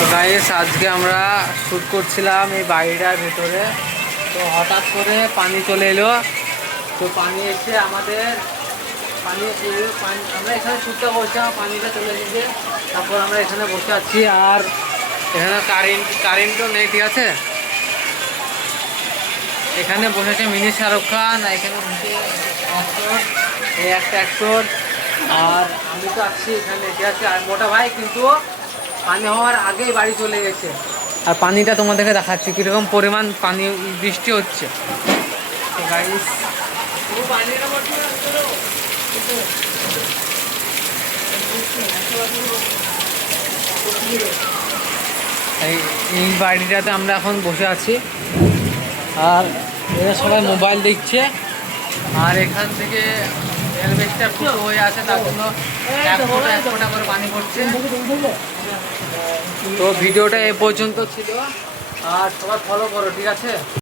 তো গাইস আজকে আমরা শ্যুট করছিলাম এই বাড়িটার ভেতরে। তো হঠাৎ করে পানি চলে এলো। তো পানি এসে আমাদের আমরা এখানে শ্যুটটা করছিলাম, পানিটা চলে এসেছে। তারপর আমরা এখানে বসে আছি, আর এখানে কারেন্টও নেই, ঠিক আছে। এখানে বসেছে মিনি শাহরুখ খান, এখানে বসে অ্যাক্টর, এই একটা অ্যাক্টর, আর আমি তো আছি এখানে, ঠিক আছে। আর মোটা ভাই কিন্তু পানি হওয়ার আগেই বাড়ি চলে গেছে। আর পানিটা তোমাদেরকে দেখাচ্ছি কীরকম পরিমাণ পানি বৃষ্টি হচ্ছে। তো গাইস এই বাড়িটাতে আমরা এখন বসে আছি, আর এরা সবাই মোবাইল দেখছে। আর এখান থেকে এলভেস্টার ফুটো হয়ে আছে, তার জন্য এক ফোঁটা করে পানি পড়ছে। তো ভিডিওটা এ পর্যন্ত ছিল, আর সবাই ফলো করো, ঠিক আছে।